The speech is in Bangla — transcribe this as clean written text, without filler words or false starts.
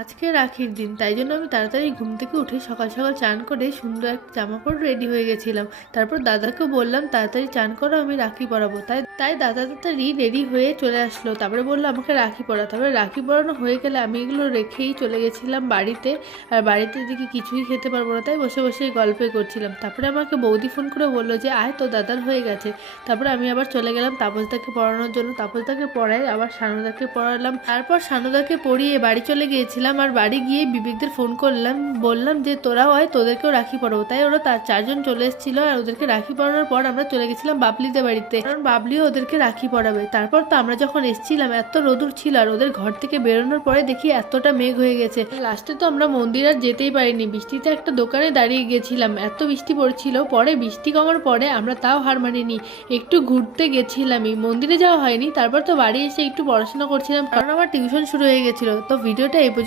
আজকে রাখির দিন, তাই জন্য আমি তাড়াতাড়ি ঘুম থেকে উঠে সকাল সকাল চান করে সুন্দর এক জামা পরে রেডি হয়ে গেছিলাম। তারপর দাদাকেও বললাম তাড়াতাড়ি চান করো, আমি রাখি পরাবো। তাই তাই দাদা তাড়াতাড়ি রেডি হয়ে চলে আসলো। তারপরে বললো আমাকে রাখি পরা। তারপরে রাখি পরানো হয়ে গেলে আমি এগুলো রেখেই চলে গেছিলাম বাড়িতে। আর বাড়িতে দেখি কিছুই খেতে পারবো না, তাই বসে বসে গল্পই করছিলাম। তারপরে আমাকে বৌদি ফোন করে বললো যে আয়, তো দাদার হয়ে গেছে। তারপরে আমি আবার চলে গেলাম তাপসদাকে পড়ানোর জন্য। তাপসদাকে পড়াই, আবার সানুদাকে পড়ালাম। তারপর সানুদাকে পড়িয়ে বাড়ি চলে গিয়েছিলাম। আর বাড়ি গিয়ে বিবেকদের ফোন করলাম, বললাম যে তোরাও হয়, তোদেরকেও রাখি পরাবো। তাই ওরা তার 4 জন চলে এসেছিল। আর ওদেরকে রাখি পরানোর পর আমরা চলে গেছিলাম বাবলিদের বাড়িতে, কারণ বাবলিও ওদেরকে রাখি পরাবে। তারপর তো আমরা যখন এসেছিলাম এত রোদুর ছিল, আর ওদের ঘর থেকে বেরোনোর পরে দেখি এতটা মেঘ হয়ে গেছে। লাস্টে তো আমরা মন্দির আর যেতেই পারিনি, বৃষ্টিতে একটা দোকানে দাঁড়িয়ে গেছিলাম, এত বৃষ্টি পড়ছিল। পরে বৃষ্টি কমার পরে আমরা তাও হার মানিনি, একটু ঘুরতে গেছিলামই, মন্দিরে যাওয়া হয়নি। তারপর তো বাড়ি এসে একটু পড়াশোনা করছিলাম, কারণ আমার টিউশন শুরু হয়ে গেছিল। তো ভিডিওটা এই পর্যন্ত।